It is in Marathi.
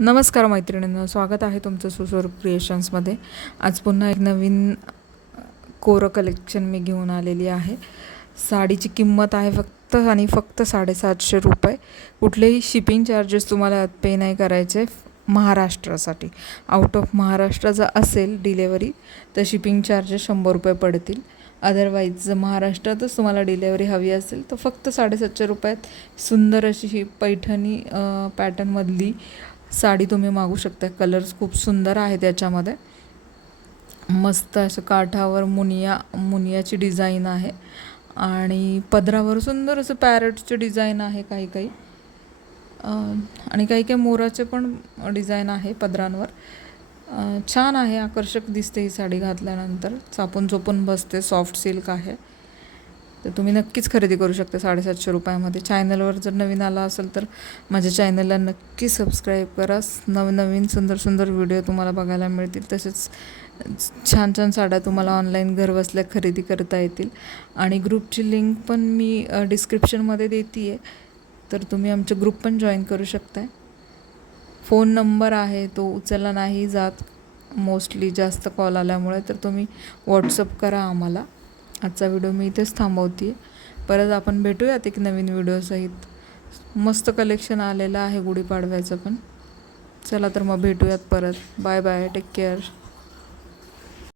नमस्कार मैत्रिणींनो, स्वागत आहे तुमचं सुस्वरूप क्रिएशन्समध्ये. आज पुन्हा एक नवीन कोरं कलेक्शन मी घेऊन आलेली आहे. साडीची किंमत आहे फक्त आणि फक्त 750 रुपये. कुठलेही शिपिंग चार्जेस तुम्हाला पे नाही करायचे. महाराष्ट्रासाठी, आउट ऑफ महाराष्ट्र जर असेल डिलेवरी तर शिपिंग चार्जेस 100 रुपये पडतील. अदरवाईज जर महाराष्ट्रातच तुम्हाला डिलेवरी हवी असेल तर फक्त 750 रुपयात सुंदर अशी ही पैठणी पॅटर्नमधली साडी तुम्ही मागू शकता. कलर्स खूप सुंदर आहे त्याच्यामध्ये. मस्त असं काठावर मुनियाची डिझाईन आहे आणि पदरावर सुंदर असं पॅरटचे डिझाईन आहे काही आणि काही मोराचे पण डिझाईन आहे पदरांवर. छान आहे, आकर्षक दिसते ही साडी घातल्यानंतर. चापून चोपून बसते, सॉफ्ट सिल्क आहे. तर तुम्ही नक्कीच खरेदी करू शकता 750 रुपयामध्ये. चॅनलवर जर नवीन आला असेल तर माझ्या चॅनलला नक्की सबस्क्राईब करा. नवीन सुंदर व्हिडिओ तुम्हाला बघायला मिळतील. तसेच छान साड्या तुम्हाला ऑनलाईन घर बसल्या खरेदी करता येतील. आणि ग्रुपची लिंक पण मी डिस्क्रिप्शनमध्ये देते आहे, तर तुम्ही आमचे ग्रुप पण जॉईन करू शकताय. फोन नंबर आहे तो उचलला नाही जात मोस्टली जास्त कॉल आल्यामुळे, तर तुम्ही व्हॉट्सअप करा आम्हाला. आजचा व्हिडिओ मी इथेच थांबवते. परत आपण भेटूयात एक नवीन व्हिडिओसहित. मस्त कलेक्शन आलेलं आहे गुढीपाडव्याचं पण. चला तर मग भेटूयात परत. Bye bye, take care.